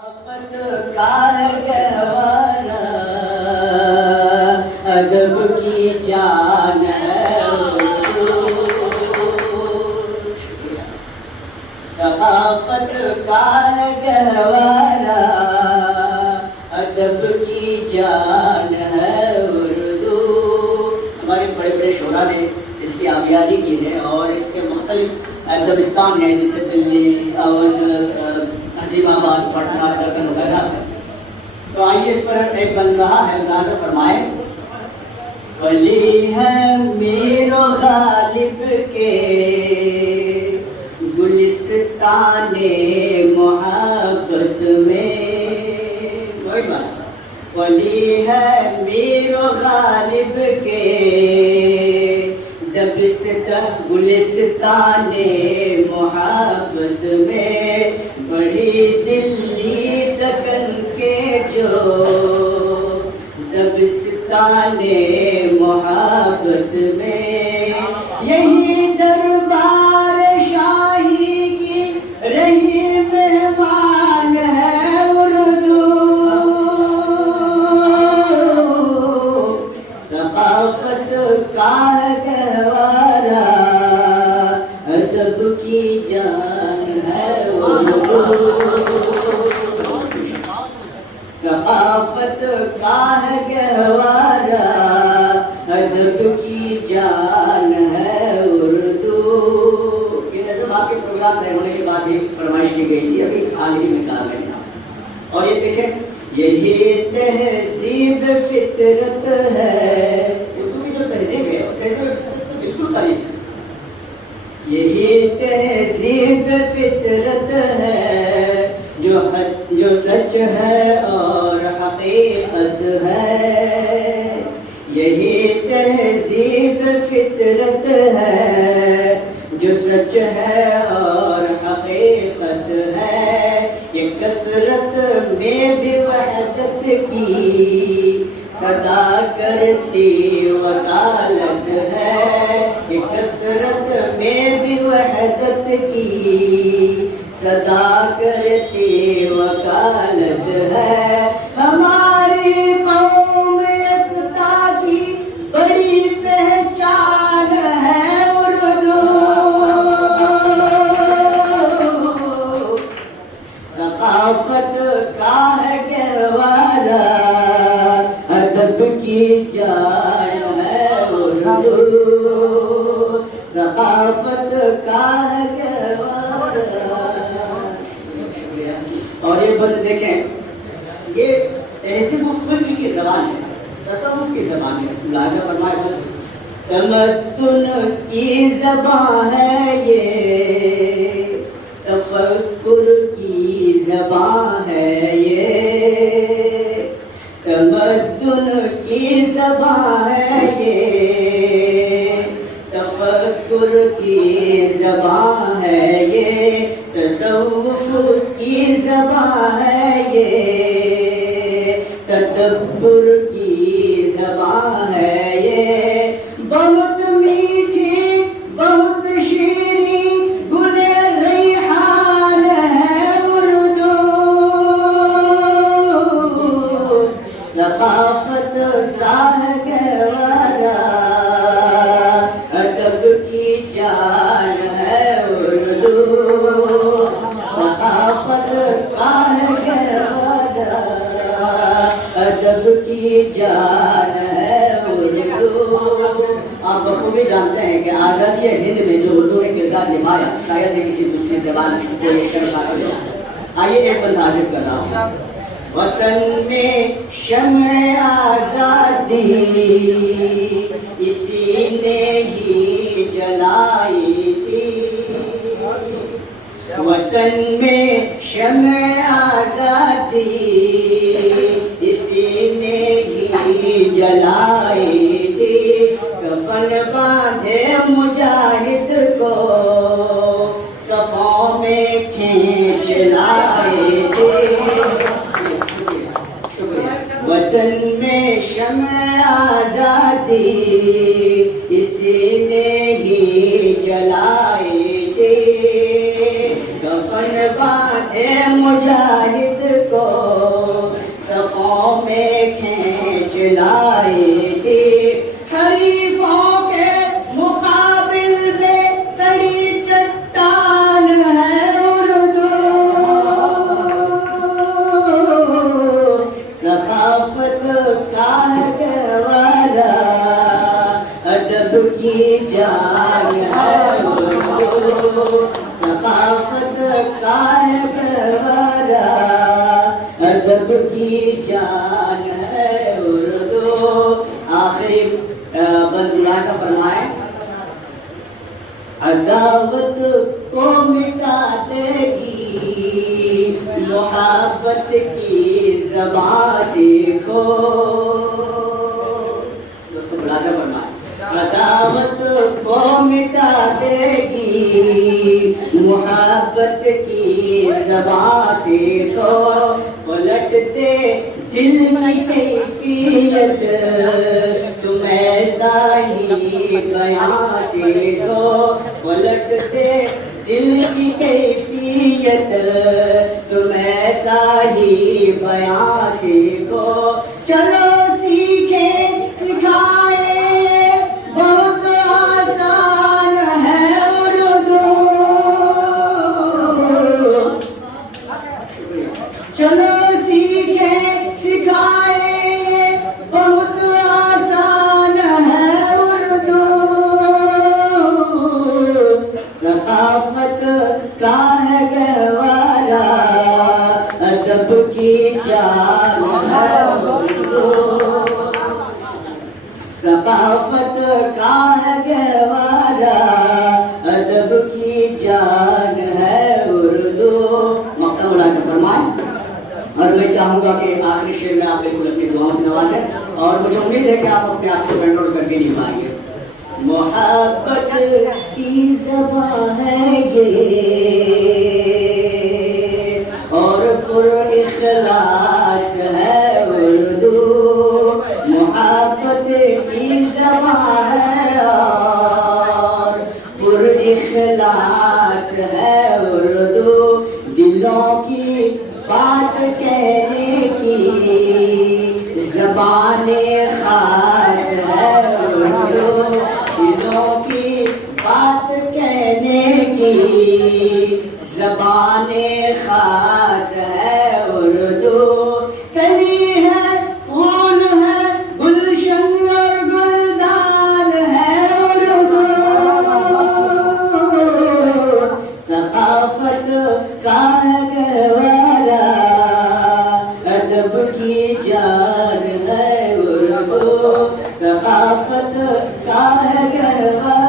آفت کا ہے گہوارہ ادب کی جان ہے ثقافت کا ہے گہوارہ ادب کی جان ہے اردو. ہمارے بڑے بڑے شعراء نے اس کی آبیاری کی ہے اور اس کے مختلف دبستان ہیں جیسے دلی اور عظیم آباد پٹنہ درکن وغیرہ. تو آئیے اس پر ایک بن رہا ہے اندازہ فرمائے. ولی ہے میر و غالب کے گلستان محبت میں. کوئی بات. ولی ہے میر و غالب کے گلستان محبت میں. بڑی دلی دکن کے جو دبستان محبت میں یہی دربار شاہی کی رہی مہمان ہے اردو. ثقافت کا ہے گہوارہ ادب کی جان ہے اردو. ثقافت کا ہے گہوارہ ادب کی جان ہے اردو. یہ نظم آپ کے پروگرام طے ہونے کے بعد بھی فرمائش کی گئی تھی, ابھی حال ہی میں کہا گیا. اور یہ دیکھیں, یہی تہذیب فطرت ہے. اردو کی جو تہذیب ہے وہ تہذیب بالکل قریب ہے. یہی تہذیب فطرت ہے جو سچ ہے اور حقیقت ہے. یہی تہذیب فطرت ہے جو سچ ہے اور حقیقت ہے. یہ کثرت میں بھی وحدت کی صدا کرتی وکالت ہے. یہ کثرت میں بھی وحدت کی صدا کرتی وکالت ہے. ہماری قوم یکتا کی بڑی پہچان ہے اردو. ثقافت کا ہے گہوارہ ادب کی جان ہے اردو. ثقافت کا ہے گہوارہ. اور یہ بند دیکھیں, یہ تہذیب و فکر کی زبان ہے, تصوف کی زبان ہے. ملاحظہ فرمائے, تمدن کی زبان ہے یہ, تفکر کی زبان ہے یہ. تمدن کی زبان ہے یہ, تفکر کی زبان ہے یہ. تصوف کی زبان ہے یہ, تدبر کی زبان ہے یہ. بہت میٹھی بہت شیریں گل ریحان ہے اردو. ثقافت کا ہے گہوارہ ادب کی جان ہے اردو. ثقافت کا ہے گہوارہ ادب کی جان ہے اردو. آپ بخوبی جانتے ہیں کہ آزادی ہند میں جو اردو نے کردار نبھایا شاید ہی کسی دوسری زبان کو یہ شرف حاصل ہو. آئیے ایک بند حاضر کر رہا ہوں. وطن میں شمع آزادی اسی نے ہی جلائی تھی. وطن میں شمع آزادی اسی نے ہی جلائی تھی. کفن باندھے مجاہد کو صفوں میں کھینچ لائے تھے. وطن میں شمع آزادی اسی نے ہی جلائی تھی. کفن باندھے مجاہد کو صفوں میں کھینچ لائی تھی، حریفوں کے مقابل میں تری چٹان ہے اردو، ثقافت کا گہوارہ ادب کی جان ہے اردو، ثقافت کا گہوارہ ادب کی جان ہے اردو۔ آخری بند ملاحظہ فرمائیں، عداوت کو مٹا دے گی محبت کی زبان سیکھو، اس کو ملاحظہ فرمائیں، عداوت کو مٹا دے گی محبت کی زبان سیکھو، پلٹتے دل کی کیفیت تم ایسا ہی بیان سیکھو، پلٹتے دل کی کیفیت تم ایسا ہی بیان سیکھو، چلو سیکھیں سکھائیں بہت آسان ہے اردو، چلو سیکھیں سکھائیں بہت آسان ہے اردو، ثقافت کا ہے گہوارہ ادب کی جان ہے اردو، ثقافت کا ہے گہوارہ ادب کی جان ہے اردو۔ مقطع ملاحظہ فرمائیں، اور میں چاہوں گا کہ آخری شعر میں آپ بالکل اپنی دعاؤں سے نوازیں، اور مجھے امید ہے کہ آپ اپنے آپ کو کنٹرول کر کے نبھائیں گے۔ محبت کی زبان ہے یہ اور پر اخلاص ہے اردو، محبت کی زبان ہے اور پر اخلاص ہے اردو، دلوں کی بات کہنے کی زبان خاص ہے اردو، دلوں کی بات کہنے کی زبان خاص ہے اردو، کلی ہے خون ہے گلشن اور گلدان ہے اردو، ثقافت کا گہوارہ ادب کی جان ہے اردو، ثقافت کا گہوارہ